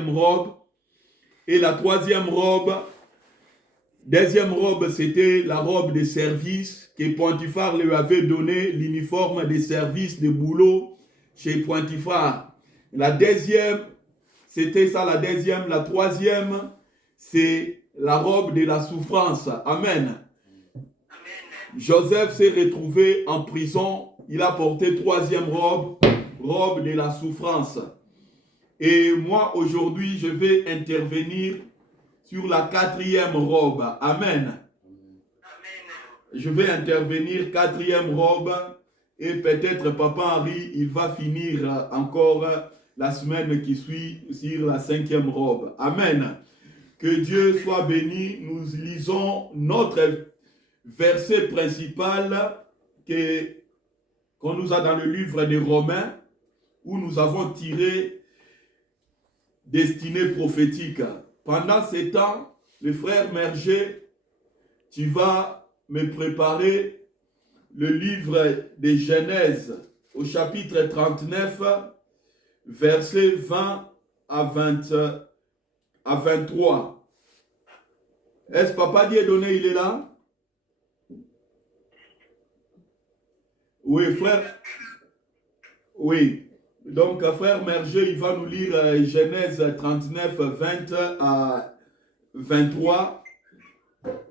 robe. Et la troisième robe, deuxième robe, c'était la robe de service que Potiphar lui avait donné, l'uniforme de service de boulot chez Potiphar. La deuxième, c'était ça la deuxième. La troisième, c'est la robe de la souffrance. Amen. Joseph s'est retrouvé en prison. Il a porté troisième robe, robe de la souffrance. Et moi, aujourd'hui, je vais intervenir sur la quatrième robe. Amen. Je vais intervenir quatrième robe. Et peut-être Papa Henri, il va finir encore la semaine qui suit sur la cinquième robe. Amen. Que Dieu soit béni. Nous lisons notre verset principal qu'on nous a dans le livre des Romains, où nous avons tiré destinée prophétique. Pendant ces temps, le frère Merger, tu vas me préparer le livre de Genèse au chapitre 39, versets 20 à 23. Est-ce Papa Dieudonné, il est là? Oui, frère. Oui. Donc, frère Merger, il va nous lire Genèse 39, 20 à 23.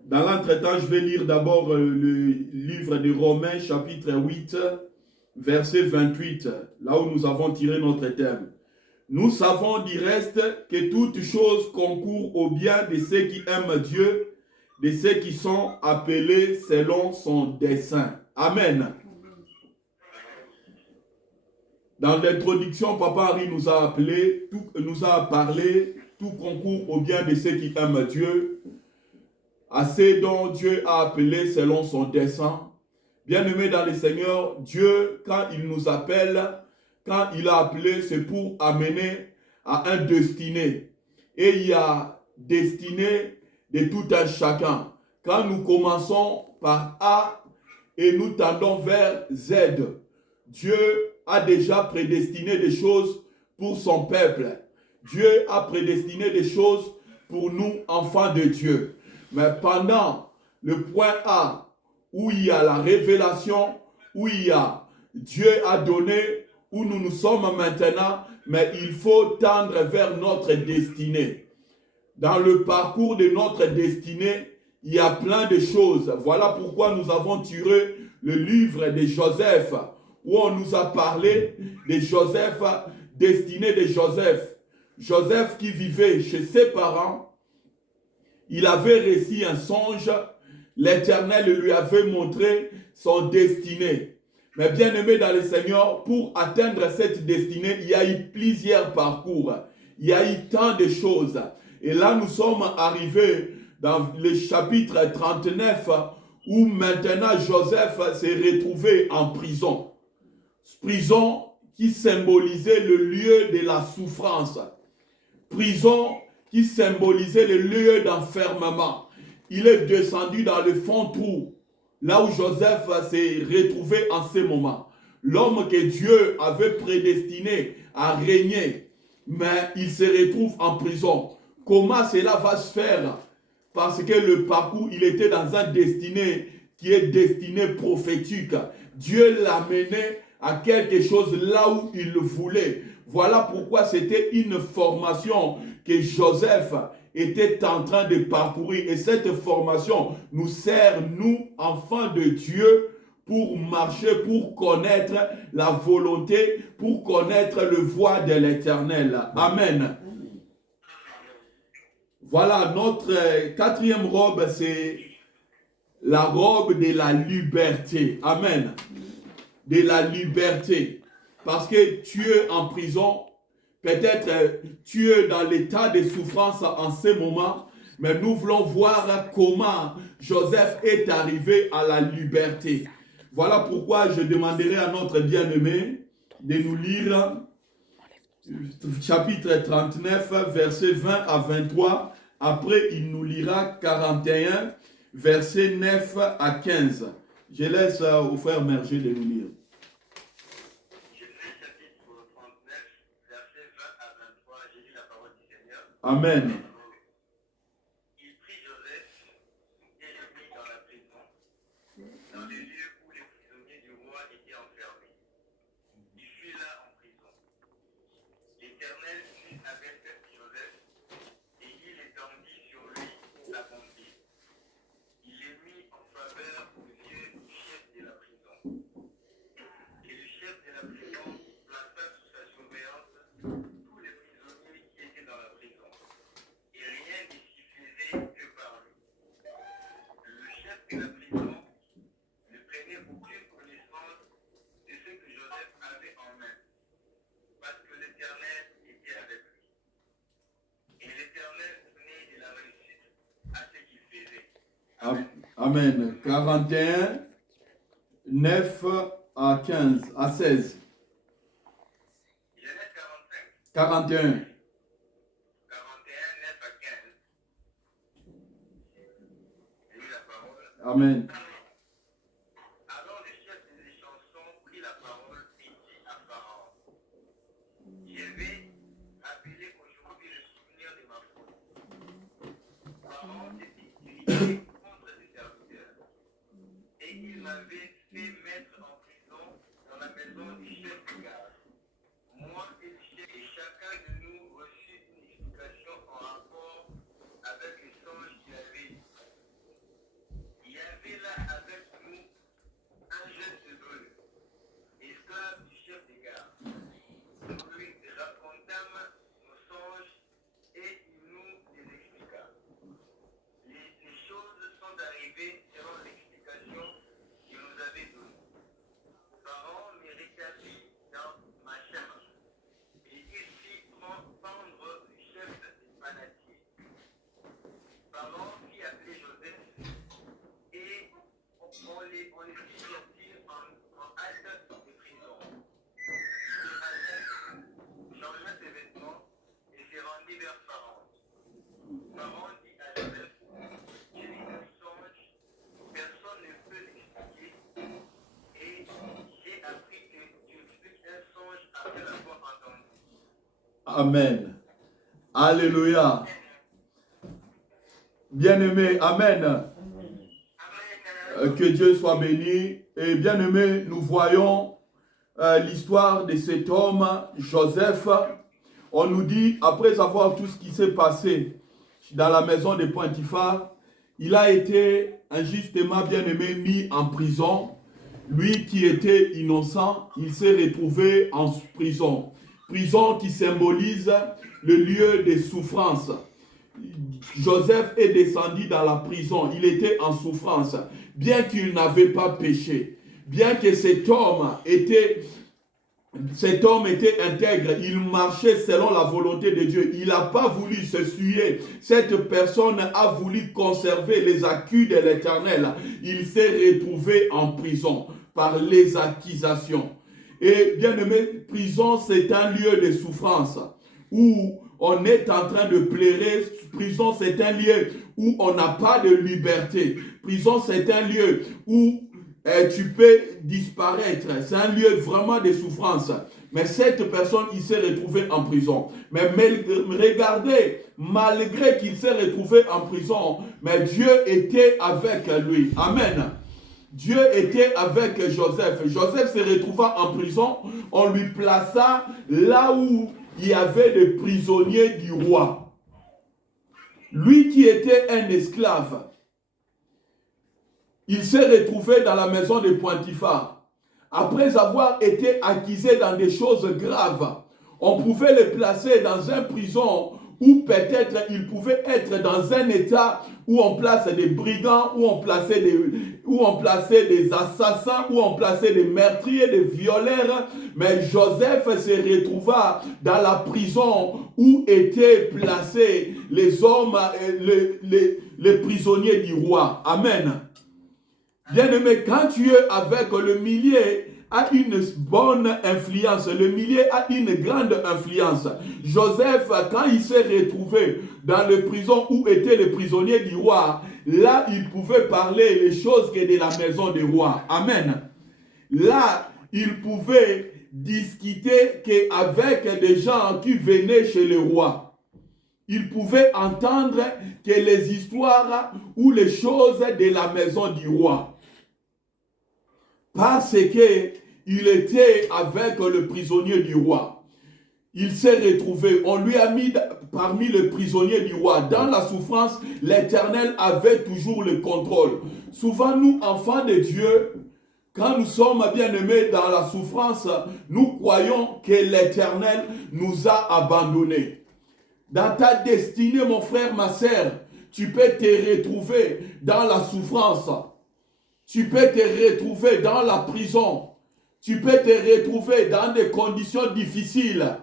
Dans l'entretemps, je vais lire d'abord le livre de Romains, chapitre 8, verset 28, là où nous avons tiré notre thème. Nous savons du reste que toutes choses concourent au bien de ceux qui aiment Dieu, de ceux qui sont appelés selon son dessein. Amen. Dans l'introduction, Papa Henri nous a parlé, tout concourt au bien de ceux qui aiment Dieu, à ceux dont Dieu a appelé selon son dessein. Bien-aimés dans le Seigneur, Dieu, quand il nous appelle, quand il a appelé, c'est pour amener à un destiné. Et il y a destiné de tout un chacun. Quand nous commençons par A et nous tendons vers Z, Dieu a déjà prédestiné des choses pour son peuple. Dieu a prédestiné des choses pour nous, enfants de Dieu. Mais pendant le point A, où il y a la révélation, où il y a Dieu a donné, où nous sommes maintenant, mais il faut tendre vers notre destinée. Dans le parcours de notre destinée, il y a plein de choses. Voilà pourquoi nous avons tiré le livre de Joseph, où on nous a parlé de Joseph, destinée de Joseph. Joseph qui vivait chez ses parents, il avait réussi un songe, l'Éternel lui avait montré son destinée. Mais bien aimé dans le Seigneur, pour atteindre cette destinée, il y a eu plusieurs parcours. Il y a eu tant de choses. Et là, nous sommes arrivés dans le chapitre 39, où maintenant Joseph s'est retrouvé en prison. Prison qui symbolisait le lieu de la souffrance. Prison qui symbolisait le lieu d'enfermement. Il est descendu dans le fond trou, là où Joseph s'est retrouvé en ce moment. L'homme que Dieu avait prédestiné à régner, mais il se retrouve en prison. Comment cela va se faire? Parce que le parcours, il était dans un destiné qui est destiné prophétique. Dieu l'a mené à quelque chose là où il le voulait. Voilà pourquoi c'était une formation que Joseph était en train de parcourir. Et cette formation nous sert, nous, enfants de Dieu, pour marcher, pour connaître la volonté, pour connaître le voie de l'Éternel. Amen. Voilà, notre quatrième robe, c'est la robe de la liberté. Amen. De la liberté. Parce que tu es en prison, peut-être tu es dans l'état de souffrance en ce moment, mais nous voulons voir comment Joseph est arrivé à la liberté. Voilà pourquoi je demanderai à notre bien-aimé de nous lire chapitre 39, versets 20 à 23. Après, il nous lira 41, versets 9 à 15. Je laisse au frère Merger de nous lire. Genèse chapitre 39, versets 20 à 23, j'ai lu la parole du Seigneur. Amen. Il prit Joseph et le mit dans la prison, dans les lieux où les prisonniers du roi étaient enfermés. Il fut là en prison. L'Éternel fut avec Joseph et il étendit sur lui sa bonté. Il les mit en faveur du chef de la prison. Et le chef de la prison plaça sous sa surveillance tous les prisonniers qui étaient dans la prison. Et rien ne s'y faisait que par lui. Le chef de la prison ne prenait aucune connaissance de ce que Joseph avait en main, parce que l'Éternel était avec lui. Et l'Éternel donnait de la réussite à ce qu'il faisait. Amen. 41, 9 à 15, à 16. Genèse 45. 41. 41, 9 à 15. J'ai lu la parole. Amen. Alors le chef des chansons prit la parole et dit à Pharaon, je vais appeler aujourd'hui le souvenir de ma faute. Pharaon s'était dirigé contre ses serviteurs et il m'avait fait mettre en prison dans la maison du chef de garde. Moi et le chef, et chacun de nous reçut une explication en rapport avec le songe qu'il avait eu. Il y avait là avec nous un jeune hébreu, esclave du chef de garde. Nous lui racontâmes nos songes et il nous les expliqua. Les choses sont arrivées selon l'explication qu'il nous avait donnée. Pharaon me rétablit dans ma chambre et il fit pendre le chef des panatiers. Pharaon fit appeler Joseph et on les fit sortir en halte de prison. Joseph changea ses vêtements et se rendit vers Pharaon. Pharaon dit à Joseph, j'ai eu un songe, personne ne peut l'expliquer, et j'ai appris que tu expliques un songe après l'avoir entendu. Amen. Alléluia. Bien-aimé, Amen. Que Dieu soit béni. Et bien-aimé, nous voyons l'histoire de cet homme, Joseph. On nous dit, après avoir tout ce qui s'est passé dans la maison de Potiphar, il a été injustement, bien-aimé, mis en prison. Lui qui était innocent, il s'est retrouvé en prison. Prison qui symbolise le lieu des souffrances. Joseph est descendu dans la prison. Il était en souffrance. Bien qu'il n'avait pas péché. Bien que cet homme était intègre, il marchait selon la volonté de Dieu. Il n'a pas voulu se souiller. Cette personne a voulu conserver les acquis de l'Éternel. Il s'est retrouvé en prison par les accusations. Et bien aimé, prison c'est un lieu de souffrance où on est en train de pleurer. Prison c'est un lieu où on n'a pas de liberté. Prison c'est un lieu où tu peux disparaître. C'est un lieu vraiment de souffrance. Mais cette personne, il s'est retrouvé en prison. Mais regardez, malgré qu'il s'est retrouvé en prison, mais Dieu était avec lui. Amen. Dieu était avec Joseph. Joseph se retrouva en prison. On lui plaça là où il y avait des prisonniers du roi. Lui qui était un esclave, il s'est retrouvé dans la maison de Potiphar. Après avoir été accusé dans des choses graves, on pouvait le placer dans une prison où peut-être il pouvait être dans un état où on place des brigands, où on plaçait des assassins, où on plaçait des meurtriers, des violeurs. Mais Joseph se retrouva dans la prison où étaient placés les hommes, les prisonniers du roi. Amen. Bien-aimé, quand tu es avec le milieu, a une bonne influence. Le milieu a une grande influence. Joseph, quand il s'est retrouvé dans la prison où étaient les prisonniers du roi, là, il pouvait parler les choses que de la maison du roi. Amen. Là, il pouvait discuter qu'avec des gens qui venaient chez le roi. il pouvait entendre que les histoires ou les choses de la maison du roi. Parce qu'il était avec le prisonnier du roi. Il s'est retrouvé, on lui a mis parmi les prisonniers du roi. Dans la souffrance, l'Éternel avait toujours le contrôle. Souvent, nous, enfants de Dieu, quand nous sommes bien-aimés dans la souffrance, nous croyons que l'Éternel nous a abandonnés. Dans ta destinée, mon frère, ma sœur, tu peux te retrouver dans la souffrance. Tu peux te retrouver dans la prison. Tu peux te retrouver dans des conditions difficiles.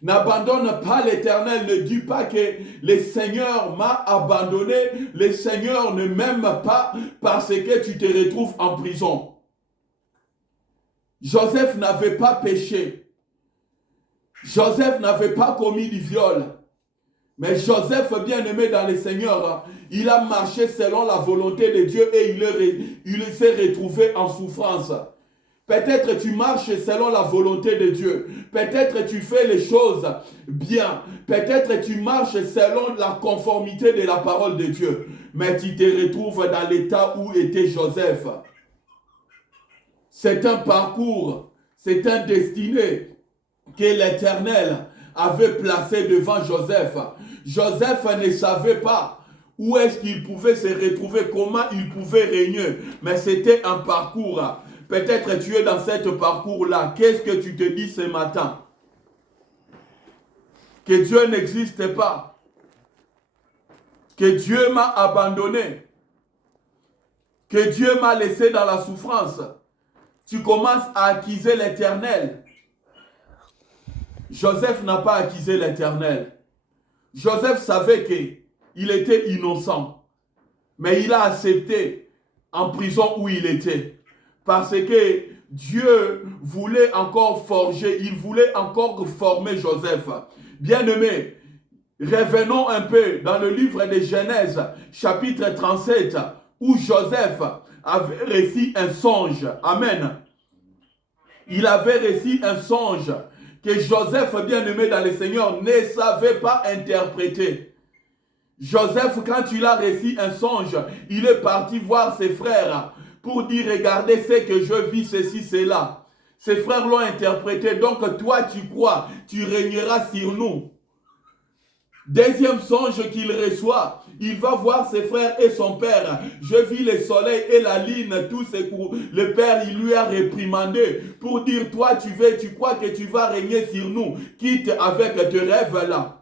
N'abandonne pas l'Éternel. Ne dis pas que le Seigneur m'a abandonné. Le Seigneur ne m'aime pas parce que tu te retrouves en prison. Joseph n'avait pas péché. Joseph n'avait pas commis du viol. Mais Joseph, bien-aimé dans le Seigneur, il a marché selon la volonté de Dieu et il s'est retrouvé en souffrance. Peut-être tu marches selon la volonté de Dieu. Peut-être tu fais les choses bien. Peut-être tu marches selon la conformité de la parole de Dieu. Mais tu te retrouves dans l'état où était Joseph. C'est un parcours, c'est un destiné que l'Éternel avait placé devant Joseph. Joseph ne savait pas où est-ce qu'il pouvait se retrouver, comment il pouvait régner. Mais c'était un parcours. Peut-être tu es dans ce parcours-là. Qu'est-ce que tu te dis ce matin? Que Dieu n'existe pas. Que Dieu m'a abandonné. Que Dieu m'a laissé dans la souffrance. Tu commences à accuser l'Éternel. Joseph n'a pas accusé l'Éternel. Joseph savait qu'il était innocent. Mais il a accepté en prison où il était. Parce que Dieu voulait encore forger, il voulait encore former Joseph. Bien-aimé, revenons un peu dans le livre de Genèse, chapitre 37, où Joseph avait reçu un songe. Amen. Il avait reçu un songe que Joseph, bien-aimé dans le Seigneur, ne savait pas interpréter. Joseph, quand il a reçu un songe, il est parti voir ses frères pour dire, regardez ce que je vis, ceci, cela. Ses frères l'ont interprété, donc toi tu crois, tu régneras sur nous. Deuxième songe qu'il reçoit, il va voir ses frères et son père. Je vis le soleil et la lune, tous ces coups. Le père, il lui a réprimandé pour dire, toi tu crois que tu vas régner sur nous. Quitte avec tes rêves là.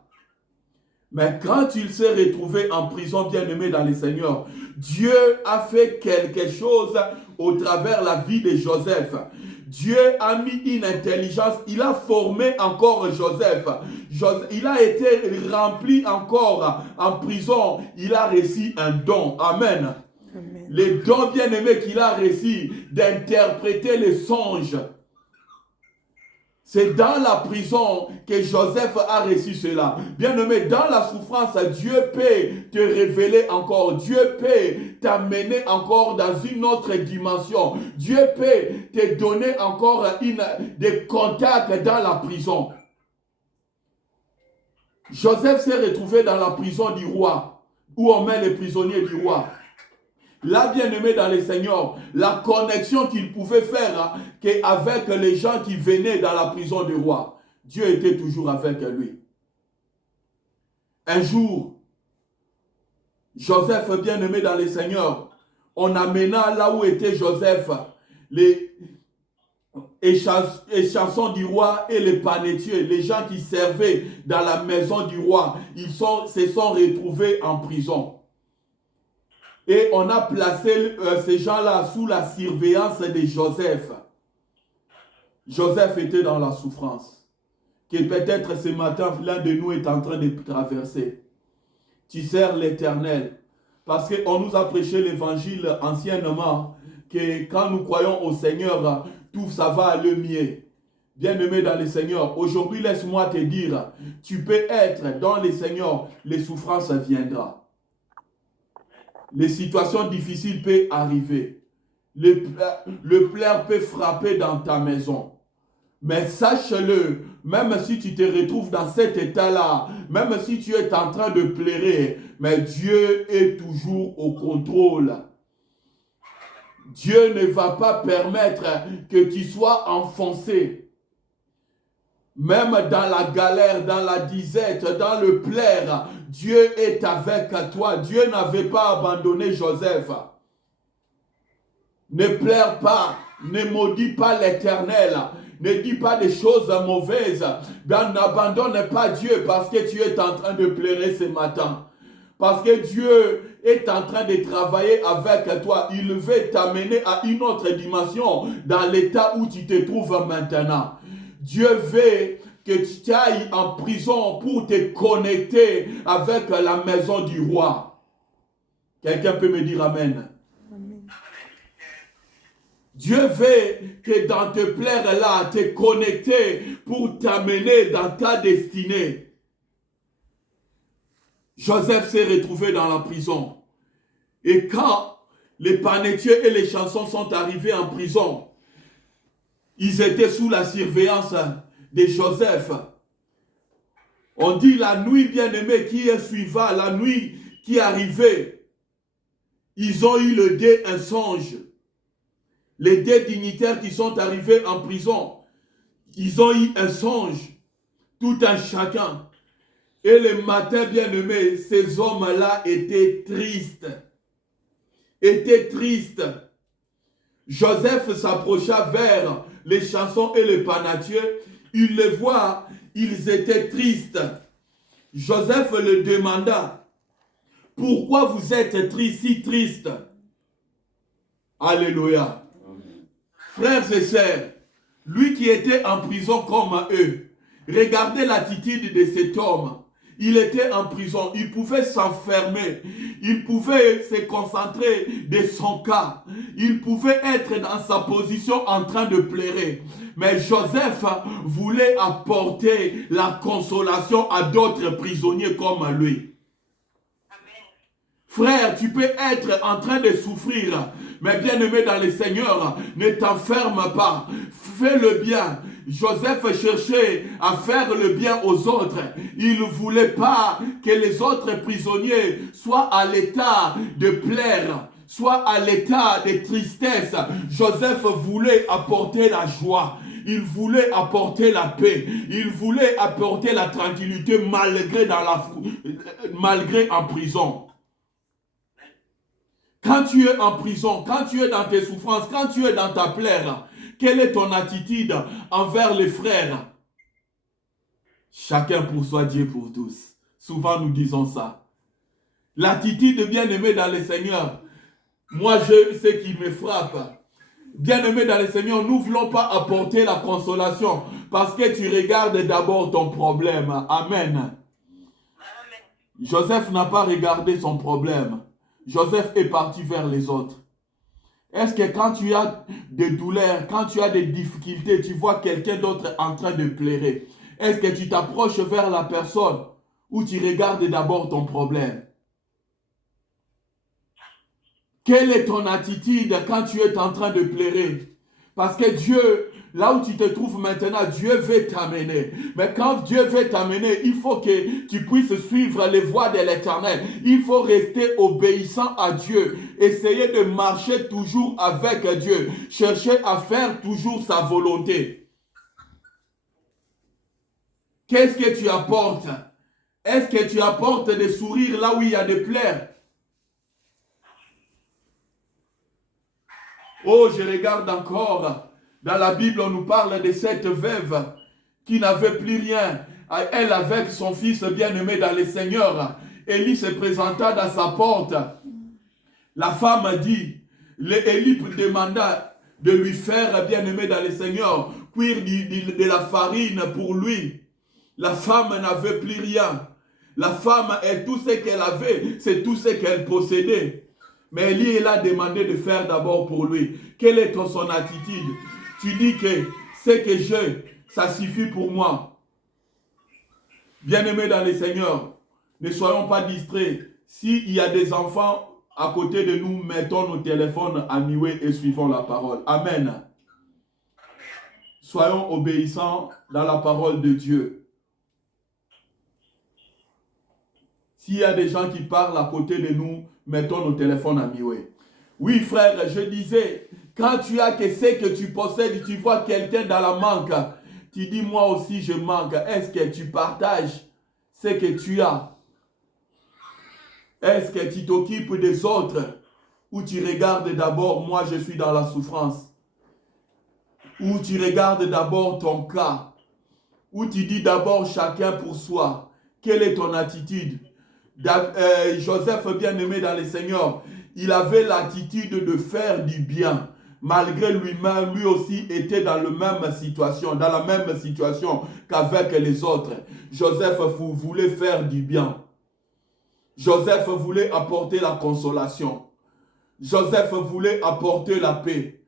Mais quand il s'est retrouvé en prison, bien-aimé dans le Seigneur, Dieu a fait quelque chose au travers de la vie de Joseph. Dieu a mis une intelligence, il a formé encore Joseph. Il a été rempli encore en prison, il a reçu un don. Amen. Amen. Le don bien-aimé qu'il a reçu d'interpréter les songes. C'est dans la prison que Joseph a reçu cela. Bien-aimé, dans la souffrance, Dieu peut te révéler encore. Dieu peut t'amener encore dans une autre dimension. Dieu peut te donner encore des contacts dans la prison. Joseph s'est retrouvé dans la prison du roi, où on met les prisonniers du roi. Là, bien-aimé dans le Seigneur, la connexion qu'il pouvait faire avec les gens qui venaient dans la prison du roi, Dieu était toujours avec lui. Un jour, Joseph, bien-aimé dans le Seigneur, on amena là où était Joseph, les échansons du roi et les panetiers, les gens qui servaient dans la maison du roi, se sont retrouvés en prison. Et on a placé ces gens-là sous la surveillance de Joseph. Joseph était dans la souffrance. Que peut-être ce matin, l'un de nous est en train de traverser. Tu sers l'Éternel. Parce qu'on nous a prêché l'évangile anciennement, que quand nous croyons au Seigneur, tout ça va aller mieux. Bien-aimé dans le Seigneur, aujourd'hui laisse-moi te dire, tu peux être dans le Seigneur, les souffrances viendront. Les situations difficiles peuvent arriver. Le pleur peut frapper dans ta maison. Mais sache-le, même si tu te retrouves dans cet état-là, même si tu es en train de pleurer, mais Dieu est toujours au contrôle. Dieu ne va pas permettre que tu sois enfoncé. Même dans la galère, dans la disette, dans le plaire, Dieu est avec toi. Dieu n'avait pas abandonné Joseph. Ne pleure pas, ne maudis pas l'Éternel, ne dis pas des choses mauvaises. N'abandonne pas Dieu parce que tu es en train de pleurer ce matin. Parce que Dieu est en train de travailler avec toi. Il veut t'amener à une autre dimension dans l'état où tu te trouves maintenant. Dieu veut que tu ailles en prison pour te connecter avec la maison du roi. Quelqu'un peut me dire Amen. Amen. Dieu veut que dans te plaire là, te connecter pour t'amener dans ta destinée. Joseph s'est retrouvé dans la prison. Et quand les panetiers et les chansons sont arrivés en prison, ils étaient sous la surveillance de Joseph. On dit la nuit bien-aimée qui est suivant, la nuit qui est arrivée, ils ont eu le dé, un songe. Les deux dignitaires qui sont arrivés en prison, ils ont eu un songe, tout un chacun. Et le matin, bien-aimé, ces hommes-là étaient tristes. Joseph s'approcha vers les chansons et les panatieux. Il les voit, ils étaient tristes. Joseph le demanda, « Pourquoi vous êtes si tristes ?» Alléluia. Frères et sœurs, lui qui était en prison comme eux, regardez l'attitude de cet homme. Il était en prison, il pouvait s'enfermer, il pouvait se concentrer de son cas, il pouvait être dans sa position en train de pleurer. Mais Joseph voulait apporter la consolation à d'autres prisonniers comme lui. Frère, tu peux être en train de souffrir, mais bien aimé dans le Seigneur, ne t'enferme pas, fais le bien. Joseph cherchait à faire le bien aux autres. Il ne voulait pas que les autres prisonniers soient à l'état de plaire, soit à l'état de tristesse. Joseph voulait apporter la joie. Il voulait apporter la paix. Il voulait apporter la tranquillité malgré en prison. Quand tu es en prison, quand tu es dans tes souffrances, quand tu es dans ta plaire, quelle est ton attitude envers les frères? Chacun pour soi, Dieu pour tous. Souvent nous disons ça. L'attitude bien-aimé dans le Seigneur, moi je sais qui me frappe. Bien-aimé dans le Seigneur, nous ne voulons pas apporter la consolation parce que tu regardes d'abord ton problème. Amen. Joseph n'a pas regardé son problème. Joseph est parti vers les autres. Est-ce que quand tu as des douleurs, quand tu as des difficultés, tu vois quelqu'un d'autre en train de pleurer, est-ce que tu t'approches vers la personne ou tu regardes d'abord ton problème? Quelle est ton attitude quand tu es en train de pleurer? Parce que Dieu, là où tu te trouves maintenant, Dieu veut t'amener. Mais quand Dieu veut t'amener, il faut que tu puisses suivre les voies de l'Éternel. Il faut rester obéissant à Dieu. Essayer de marcher toujours avec Dieu. Chercher à faire toujours sa volonté. Qu'est-ce que tu apportes? Est-ce que tu apportes des sourires là où il y a des pleurs? Oh, je regarde encore. Dans la Bible, on nous parle de cette veuve qui n'avait plus rien. Elle avec son fils bien-aimé dans le Seigneur. Élie se présenta dans sa porte. La femme dit, Élie demanda de lui faire bien-aimé dans le Seigneur, cuire de la farine pour lui. La femme n'avait plus rien. La femme, tout ce qu'elle avait, c'est tout ce qu'elle possédait. Mais Élie l'a demandé de faire d'abord pour lui. Quelle est son attitude? Tu dis que ce que j'ai, ça suffit pour moi. Bien-aimés dans le Seigneur, ne soyons pas distraits. S'il y a des enfants à côté de nous, mettons nos téléphones à muet et suivons la parole. Amen. Soyons obéissants dans la parole de Dieu. S'il y a des gens qui parlent à côté de nous, mettons nos téléphones à muet. Oui, frère, je disais, quand tu as que ce que tu possèdes, tu vois quelqu'un dans la manque, tu dis, moi aussi je manque. Est-ce que tu partages ce que tu as? Est-ce que tu t'occupes des autres? Ou tu regardes d'abord, moi je suis dans la souffrance? Ou tu regardes d'abord ton cas? Ou tu dis d'abord chacun pour soi? Quelle est ton attitude? Joseph, bien-aimé dans le Seigneur, il avait l'attitude de faire du bien. Malgré lui-même, lui aussi était dans la même situation qu'avec les autres. Joseph voulait faire du bien. Joseph voulait apporter la consolation. Joseph voulait apporter la paix.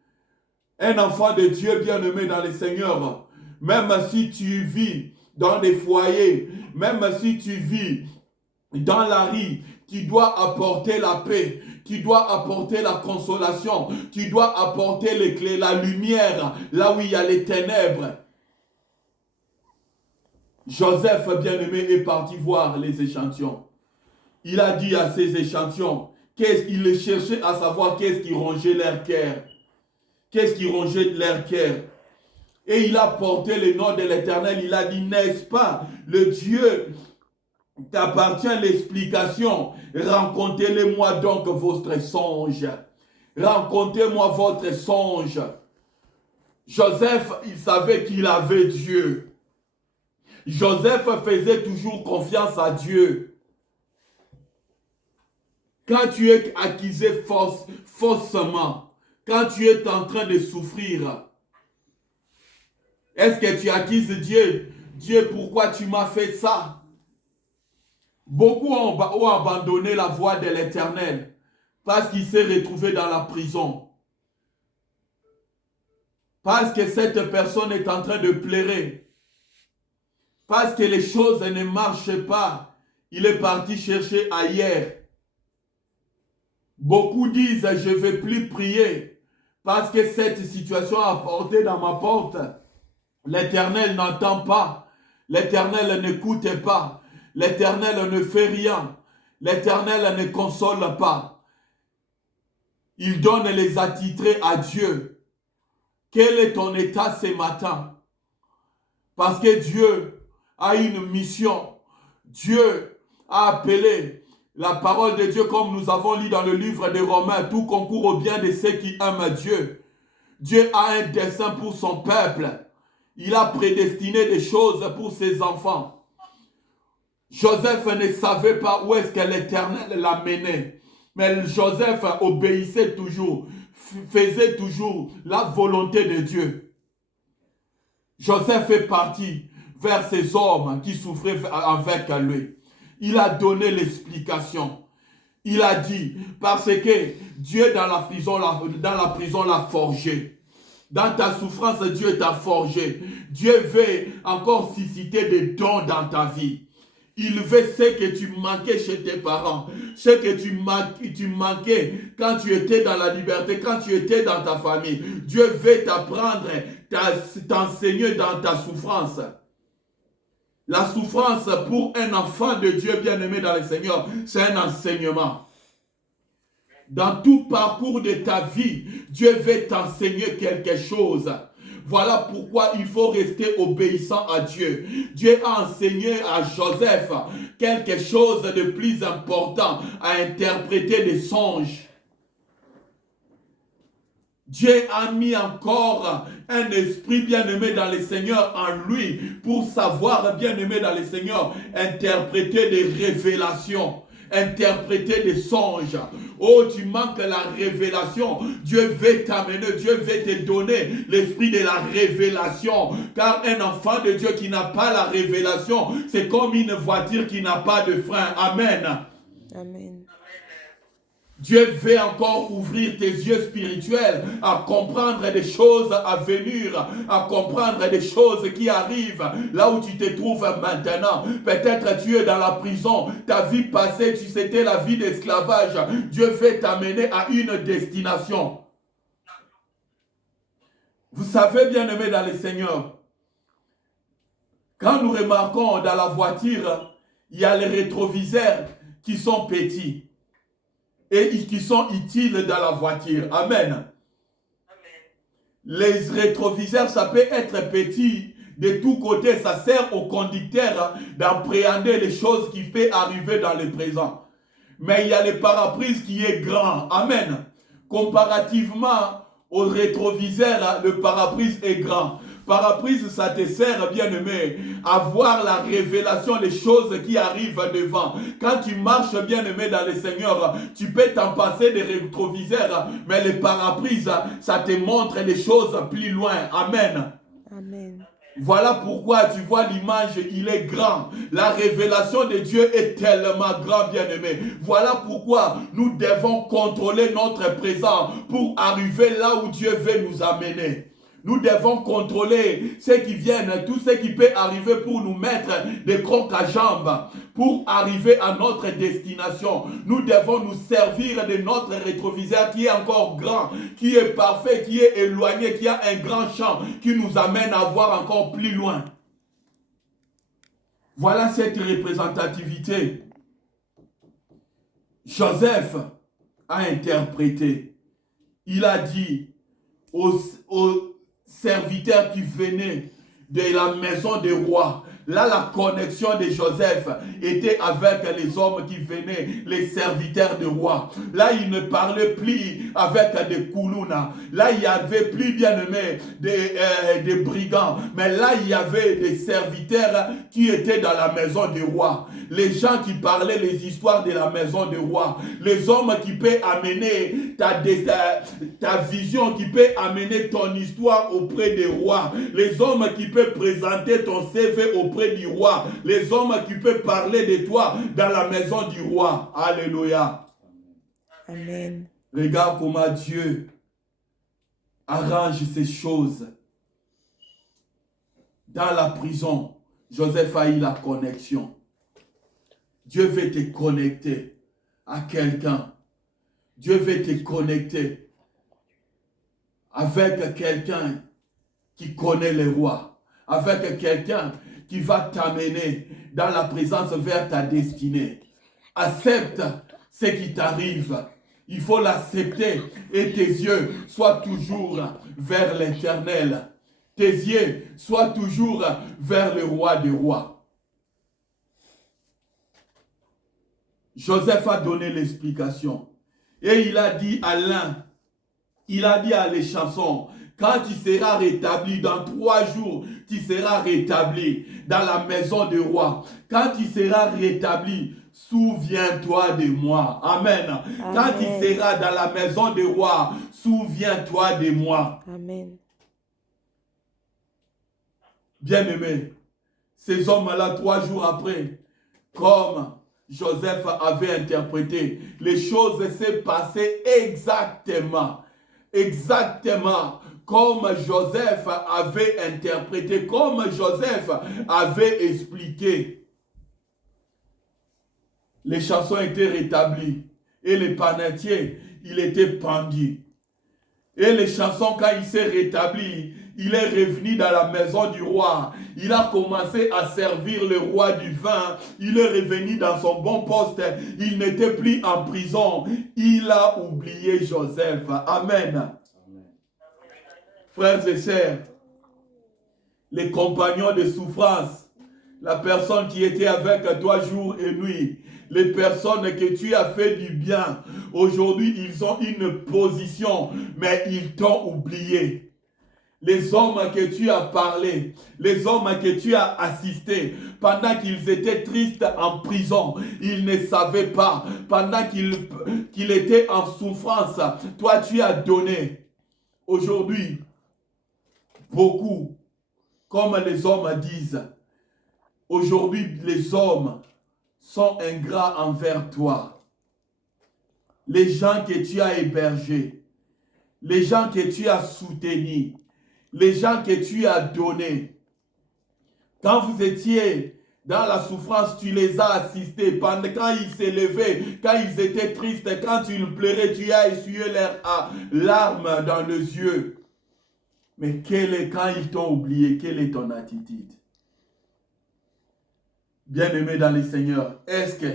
Un enfant de Dieu bien-aimé dans le Seigneur, même si tu vis dans des foyers, même si tu vis dans la rue, tu dois apporter la paix, tu dois apporter la consolation, tu dois apporter les clés, la lumière, là où il y a les ténèbres. Joseph, bien-aimé, est parti voir les échantillons. Il a dit à ces échantillons, il cherchait à savoir qu'est-ce qui rongeait leur cœur. Qu'est-ce qui rongeait leur cœur? Et il a porté le nom de l'Éternel. Il a dit, n'est-ce pas, le Dieu t'appartient l'explication. Racontez-le-moi donc votre songe. Racontez-moi votre songe. Joseph, il savait qu'il avait Dieu. Joseph faisait toujours confiance à Dieu. Quand tu es accusé faussement, quand tu es en train de souffrir, est-ce que tu accuses Dieu? Dieu, pourquoi tu m'as fait ça? Beaucoup ont abandonné la voie de l'Éternel parce qu'il s'est retrouvé dans la prison. Parce que cette personne est en train de pleurer. Parce que les choses ne marchent pas. Il est parti chercher ailleurs. Beaucoup disent, je ne vais plus prier parce que cette situation a porté dans ma porte. L'Éternel n'entend pas. L'Éternel n'écoute pas. L'Éternel ne fait rien. L'Éternel ne console pas. Il donne les attitrés à Dieu. Quel est ton état ce matin? Parce que Dieu a une mission. Dieu a appelé la parole de Dieu, comme nous avons lu dans le livre de Romains, tout concourt au bien de ceux qui aiment Dieu. Dieu a un dessein pour son peuple. Il a prédestiné des choses pour ses enfants. Joseph ne savait pas où est-ce que l'Éternel l'a mené. Mais Joseph obéissait toujours, faisait toujours la volonté de Dieu. Joseph est parti vers ces hommes qui souffraient avec lui. Il a donné l'explication. Il a dit, parce que Dieu dans la prison l'a forgé. Dans ta souffrance, Dieu t'a forgé. Dieu veut encore susciter des dons dans ta vie. Il veut ce que tu manquais chez tes parents, ce que tu manquais quand tu étais dans la liberté, quand tu étais dans ta famille. Dieu veut t'apprendre, t'enseigner dans ta souffrance. La souffrance pour un enfant de Dieu bien-aimé dans le Seigneur, c'est un enseignement. Dans tout parcours de ta vie, Dieu veut t'enseigner quelque chose. Voilà pourquoi il faut rester obéissant à Dieu. Dieu a enseigné à Joseph quelque chose de plus important, à interpréter des songes. Dieu a mis encore un esprit bien-aimé dans le Seigneur en lui pour savoir, bien-aimé dans le Seigneur, interpréter des révélations. Interpréter des songes. Oh, tu manques la révélation. Dieu veut t'amener, Dieu veut te donner l'esprit de la révélation. Car un enfant de Dieu qui n'a pas la révélation, c'est comme une voiture qui n'a pas de frein. Amen. Amen. Dieu veut encore ouvrir tes yeux spirituels à comprendre des choses à venir, à comprendre des choses qui arrivent là où tu te trouves maintenant. Peut-être tu es dans la prison, ta vie passée, c'était la vie d'esclavage. Dieu veut t'amener à une destination. Vous savez, bien aimé dans le Seigneur, quand nous remarquons dans la voiture, il y a les rétroviseurs qui sont petits et qui sont utiles dans la voiture. Amen. Les rétroviseurs, ça peut être petit de tous côtés. Ça sert au conducteur d'appréhender les choses qui peuvent arriver dans le présent. Mais il y a le pare-brise qui est grand. Amen. Comparativement au rétroviseur, le pare-brise est grand. Pare-brise, ça te sert, bien aimé, à voir la révélation des choses qui arrivent devant. Quand tu marches, bien aimé, dans le Seigneur, tu peux t'en passer des rétroviseurs, mais le pare-brise, ça te montre les choses plus loin. Amen. Amen. Voilà pourquoi tu vois l'image, il est grand. La révélation de Dieu est tellement grande, bien-aimé. Voilà pourquoi nous devons contrôler notre présent pour arriver là où Dieu veut nous amener. Nous devons contrôler ce qui vient, tout ce qui peut arriver pour nous mettre des crocs à jambes, pour arriver à notre destination. Nous devons nous servir de notre rétroviseur qui est encore grand, qui est parfait, qui est éloigné, qui a un grand champ, qui nous amène à voir encore plus loin. Voilà cette représentativité. Joseph a interprété. Il a dit aux serviteurs qui venaient de la maison des rois. Là, la connexion de Joseph était avec les hommes qui venaient, les serviteurs de rois. Là, il ne parlait plus avec des koulouna. Là, il n'y avait plus, bien aimé, des brigands. Mais là, il y avait des serviteurs qui étaient dans la maison des rois. Les gens qui parlaient les histoires de la maison des rois. Les hommes qui peuvent amener ta vision, qui peuvent amener ton histoire auprès des rois. Les hommes qui peuvent présenter ton CV auprès du roi. Les hommes qui peuvent parler de toi dans la maison du roi. Alléluia. Amen. Regarde comment Dieu arrange ces choses. Dans la prison, Joseph a eu la connexion. Dieu veut te connecter à quelqu'un. Dieu veut te connecter avec quelqu'un qui connaît le roi. Avec quelqu'un qui va t'amener dans la présence vers ta destinée. Accepte ce qui t'arrive. Il faut l'accepter et tes yeux soient toujours vers l'Éternel. Tes yeux soient toujours vers le roi des rois. Joseph a donné l'explication. Et il a dit à l'un, il a dit à les chansons, quand tu seras rétabli, dans 3 jours, tu seras rétabli dans la maison du roi. Quand tu seras rétabli, souviens-toi de moi. Amen. Amen. Quand tu seras dans la maison du roi, souviens-toi de moi. Amen. Bien-aimé, ces hommes-là, 3 jours après, comme Joseph avait interprété, les choses s'est passées exactement comme Joseph avait interprété, comme Joseph avait expliqué. Les chansons étaient rétablies et les panetiers, il était pendu. Et les chansons, quand il s'est rétabli, il est revenu dans la maison du roi. Il a commencé à servir le roi du vin. Il est revenu dans son bon poste. Il n'était plus en prison. Il a oublié Joseph. Amen. Frères et sœurs, les compagnons de souffrance, la personne qui était avec toi jour et nuit, les personnes que tu as fait du bien, aujourd'hui ils ont une position, mais ils t'ont oublié. Les hommes que tu as parlé, les hommes que tu as assistés, pendant qu'ils étaient tristes en prison, ils ne savaient pas. Pendant qu'ils étaient en souffrance, toi tu as donné. Aujourd'hui, beaucoup, comme les hommes disent, aujourd'hui les hommes sont ingrats envers toi. Les gens que tu as hébergés, les gens que tu as soutenus, les gens que tu as donnés. Quand vous étiez dans la souffrance, tu les as assistés. Quand ils s'élevaient, quand ils étaient tristes, quand ils pleuraient, tu as essuyé leurs larmes dans les yeux. Mais quand ils t'ont oublié, quelle est ton attitude? Bien-aimé dans le Seigneur, est-ce que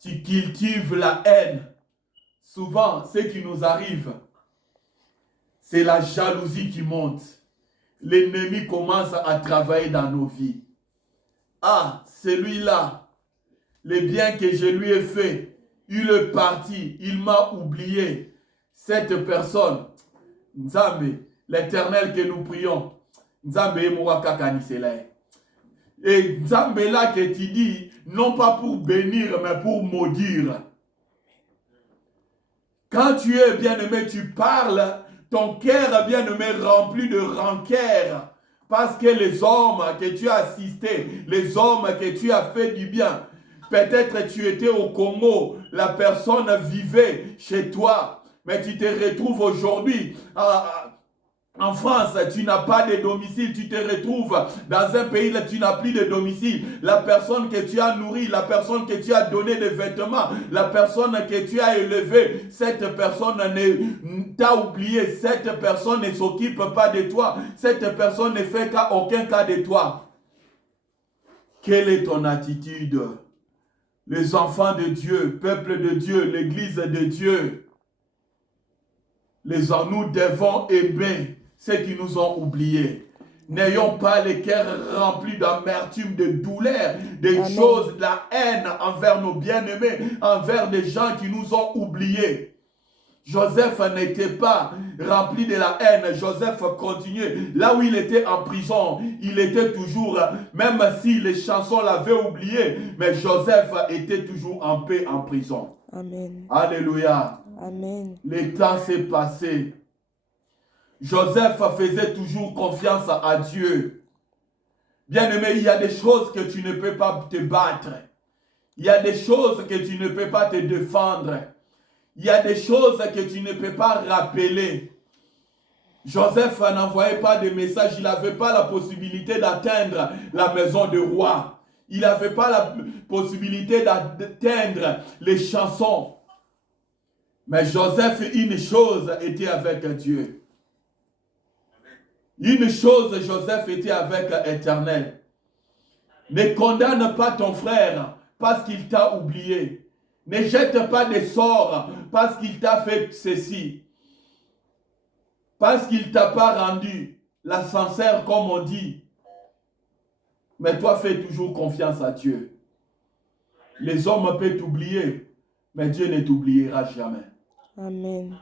tu cultives la haine? Souvent, ce qui nous arrive, c'est la jalousie qui monte. L'ennemi commence à travailler dans nos vies. Ah, celui-là, le bien que je lui ai fait, il est parti, il m'a oublié. Cette personne, Nzambe, l'Éternel que nous prions, Nzambe Mouraka Kanisela. Et Nzambe là que tu dis, non pas pour bénir, mais pour maudire. Quand tu es bien-aimé, tu parles, ton cœur bien-aimé rempli de rancœur. Parce que les hommes que tu as assistés, les hommes que tu as fait du bien, peut-être tu étais au Congo, la personne vivait chez toi, mais tu te retrouves aujourd'hui en France, tu n'as pas de domicile, tu te retrouves dans un pays où tu n'as plus de domicile. La personne que tu as nourrie, la personne que tu as donné des vêtements, la personne que tu as élevée, cette personne t'a oublié, cette personne ne s'occupe pas de toi, cette personne ne fait aucun cas de toi. Quelle est ton attitude? Les enfants de Dieu, peuple de Dieu, l'église de Dieu, nous devons aimer ceux qui nous ont oubliés. N'ayons pas les cœurs remplis d'amertume, de douleur, des choses, de la haine envers nos bien-aimés, envers des gens qui nous ont oubliés. Joseph n'était pas rempli de la haine. Joseph continuait. Là où il était en prison, il était toujours, même si les chansons l'avaient oublié, mais Joseph était toujours en paix en prison. Amen. Alléluia. Amen. Le temps s'est passé. Joseph faisait toujours confiance à Dieu. Bien-aimé, il y a des choses que tu ne peux pas te battre. Il y a des choses que tu ne peux pas te défendre. Il y a des choses que tu ne peux pas rappeler. Joseph n'envoyait pas de messages. Il n'avait pas la possibilité d'atteindre la maison du roi. Il n'avait pas la possibilité d'atteindre les chansons. Mais Joseph, une chose était avec Dieu. Une chose, Joseph était avec l'Éternel. Ne condamne pas ton frère parce qu'il t'a oublié. Ne jette pas des sorts parce qu'il t'a fait ceci. Parce qu'il ne t'a pas rendu l'ascenseur comme on dit. Mais toi, fais toujours confiance à Dieu. Les hommes peuvent t'oublier, mais Dieu ne t'oubliera jamais. Amen.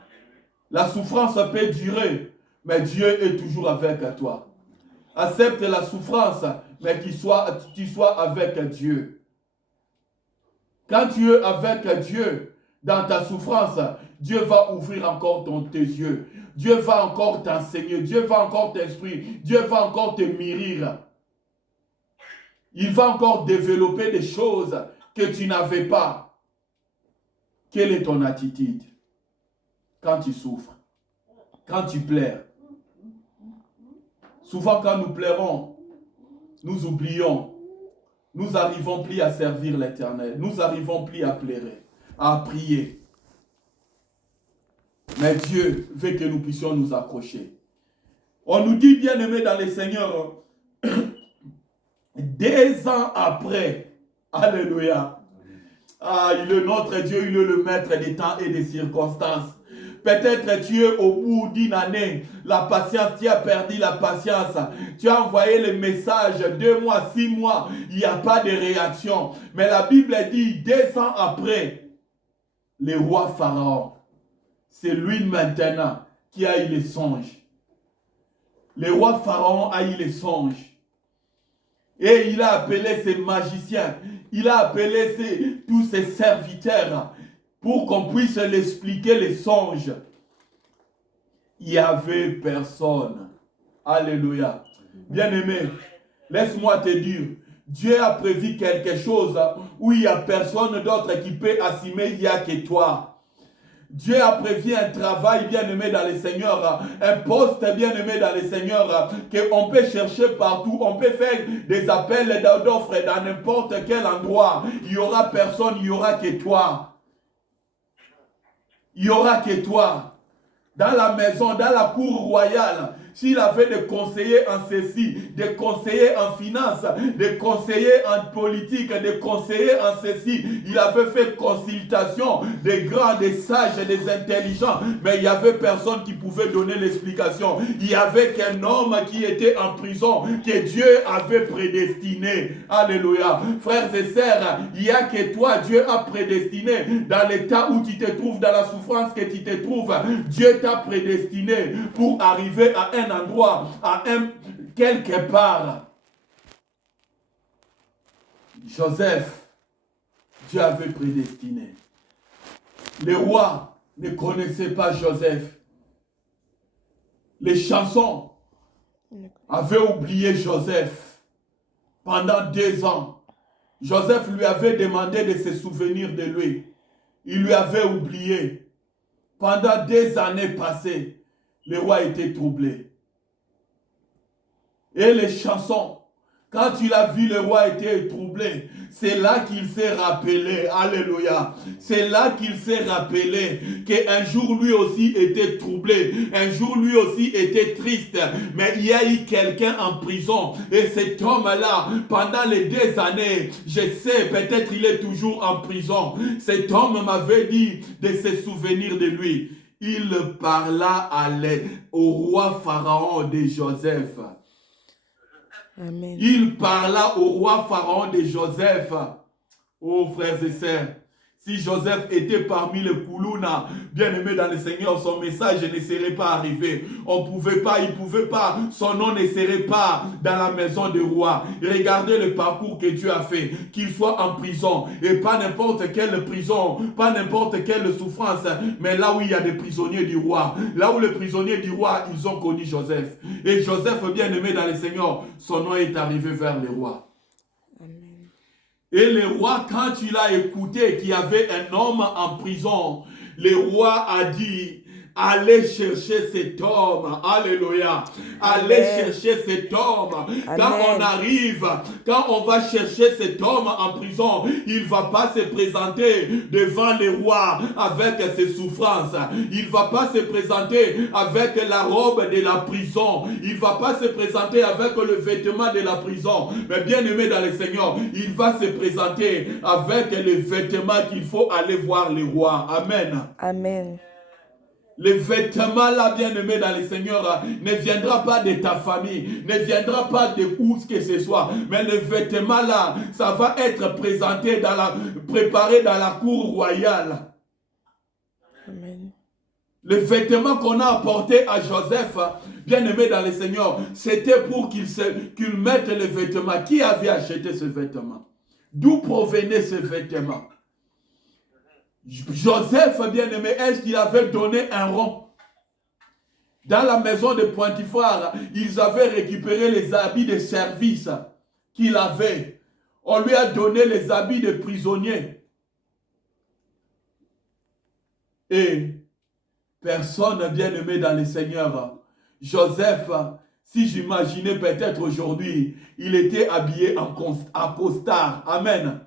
La souffrance peut durer, mais Dieu est toujours avec toi. Accepte la souffrance, mais tu sois avec Dieu. Quand tu es avec Dieu dans ta souffrance, Dieu va ouvrir encore tes yeux. Dieu va encore t'enseigner. Dieu va encore t'instruire. Dieu va encore te mûrir. Il va encore développer des choses que tu n'avais pas. Quelle est ton attitude quand tu souffres? Quand tu pleures? Souvent quand nous pleurons, nous oublions. Nous n'arrivons plus à servir l'Éternel. Nous n'arrivons plus à pleurer, à prier. Mais Dieu veut que nous puissions nous accrocher. On nous dit, bien-aimés dans le Seigneur, 2 ans après, alléluia, il est notre Dieu, il est le maître des temps et des circonstances. Peut-être tu es au bout d'une année, la patience, tu as perdu la patience. Tu as envoyé le message 2 mois, 6 mois, il n'y a pas de réaction. Mais la Bible dit 2 ans après, le roi Pharaon, c'est lui maintenant qui a eu les songes. Le roi Pharaon a eu les songes. Et il a appelé ses magiciens, il a appelé tous ses serviteurs pour qu'on puisse l'expliquer les songes. Il n'y avait personne. Alléluia. Bien-aimé, laisse-moi te dire, Dieu a prévu quelque chose où il n'y a personne d'autre qui peut assumer, il n'y a que toi. Dieu a prévu un travail bien-aimé dans le Seigneur, un poste bien-aimé dans le Seigneur, qu'on peut chercher partout, on peut faire des appels d'offres dans n'importe quel endroit. Il n'y aura personne, il n'y aura que toi. Il n'y aura que toi. Dans la maison, dans la cour royale, s'il avait des conseillers en ceci, des conseillers en finance, des conseillers en politique, des conseillers en ceci, il avait fait consultation des grands, des sages, des intelligents, mais il n'y avait personne qui pouvait donner l'explication. Il y avait qu'un homme qui était en prison, que Dieu avait prédestiné. Alléluia. Frères et sœurs, il n'y a que toi, Dieu a prédestiné dans l'état où tu te trouves, dans la souffrance que tu te trouves. Dieu t'a prédestiné pour arriver à un endroit, quelque part. Joseph, Dieu avait prédestiné. Les rois ne connaissaient pas Joseph. Les chansons avaient oublié Joseph pendant 2 ans. Joseph lui avait demandé de se souvenir de lui. Il lui avait oublié. Pendant 2 années passées, le roi était troublé. Et les chansons, quand il a vu le roi était troublé, c'est là qu'il s'est rappelé, alléluia, c'est là qu'il s'est rappelé qu'un jour lui aussi était troublé, un jour lui aussi était triste, mais il y a eu quelqu'un en prison, et cet homme-là, pendant les 2 années, je sais, peut-être il est toujours en prison, cet homme m'avait dit de se souvenir de lui. Il parla au roi Pharaon de Joseph. Amen. Il parla au roi Pharaon de Joseph. Oh frères et sœurs, si Joseph était parmi les Koulouna, bien-aimé dans le Seigneur, son message ne serait pas arrivé. On pouvait pas, il pouvait pas, son nom ne serait pas dans la maison du roi. Regardez le parcours que Dieu a fait, qu'il soit en prison, et pas n'importe quelle prison, pas n'importe quelle souffrance, mais là où il y a des prisonniers du roi, là où les prisonniers du roi, ils ont connu Joseph. Et Joseph, bien-aimé dans le Seigneur, son nom est arrivé vers le roi. Et le roi, quand il a écouté qu'il y avait un homme en prison, le roi a dit, allez chercher cet homme. Alléluia. Allez chercher cet homme. Quand on arrive, quand on va chercher cet homme en prison, il ne va pas se présenter devant le roi avec ses souffrances. Il ne va pas se présenter avec la robe de la prison. Il ne va pas se présenter avec le vêtement de la prison. Mais bien aimé dans le Seigneur, il va se présenter avec les vêtements qu'il faut aller voir le roi. Amen. Amen. Le vêtement là, bien-aimé dans le Seigneur, ne viendra pas de ta famille, ne viendra pas de où que ce soit, mais le vêtement là, ça va être présenté préparé dans la cour royale. Amen. Le vêtement qu'on a apporté à Joseph, bien-aimé dans le Seigneur, c'était pour qu'il mette le vêtement. Qui avait acheté ce vêtement? D'où provenait ce vêtement? Joseph, bien-aimé, est-ce qu'il avait donné un rond? Dans la maison de Potiphar, ils avaient récupéré les habits de service qu'il avait. On lui a donné les habits de prisonnier. Et personne, bien-aimé dans le Seigneur, Joseph, si j'imaginais peut-être aujourd'hui, il était habillé en costard. Amen.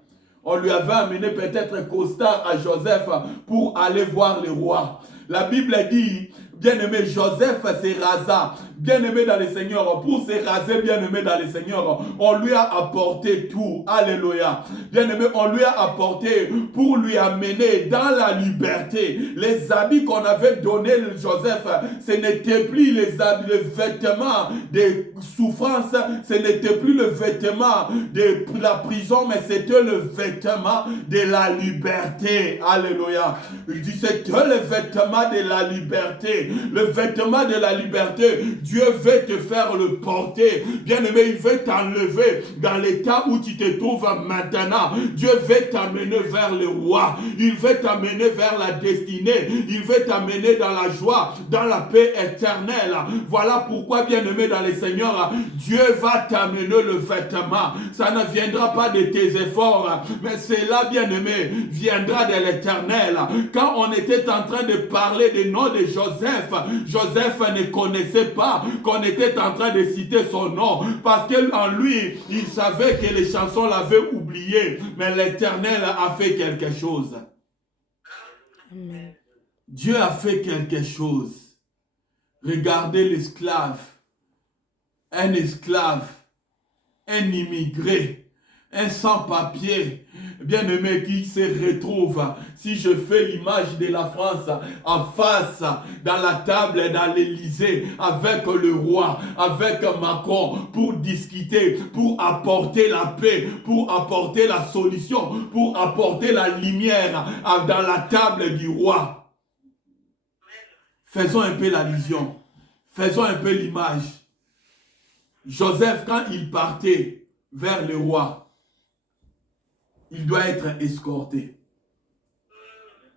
On lui avait amené peut-être un costard à Joseph pour aller voir le roi. La Bible dit, bien-aimé, Joseph se rasa. Bien-aimé dans le Seigneur, pour se raser, bien-aimé dans le Seigneur, on lui a apporté tout. Alléluia. Bien-aimé, on lui a apporté pour lui amener dans la liberté. Les habits qu'on avait donnés à Joseph, ce n'était plus les habits, le vêtement de souffrance, ce n'était plus le vêtement de la prison, mais c'était le vêtement de la liberté. Alléluia. Je dis, c'était le vêtement de la liberté. Le vêtement de la liberté. Dieu veut te faire le porter. Bien-aimé, il veut t'enlever dans l'état où tu te trouves maintenant. Dieu veut t'amener vers le roi. Il veut t'amener vers la destinée. Il veut t'amener dans la joie, dans la paix éternelle. Voilà pourquoi, bien-aimé dans le Seigneur, Dieu va t'amener le vêtement. Ça ne viendra pas de tes efforts, mais cela, bien-aimé, viendra de l'éternel. Quand on était en train de parler du nom de Joseph, Joseph ne connaissait pas qu'on était en train de citer son nom, parce qu'en lui, il savait que les chansons l'avaient oublié, mais l'Éternel a fait quelque chose. Amen. Dieu a fait quelque chose. Regardez l'esclave un esclave, un immigré, un sans-papier, bien-aimé qui se retrouve, si je fais l'image de la France, en face, dans la table, dans l'Élysée, avec le roi, avec Macron, pour discuter, pour apporter la paix, pour apporter la solution, pour apporter la lumière dans la table du roi. Faisons un peu l'allusion, faisons un peu l'image. Joseph, quand il partait vers le roi, il doit être escorté.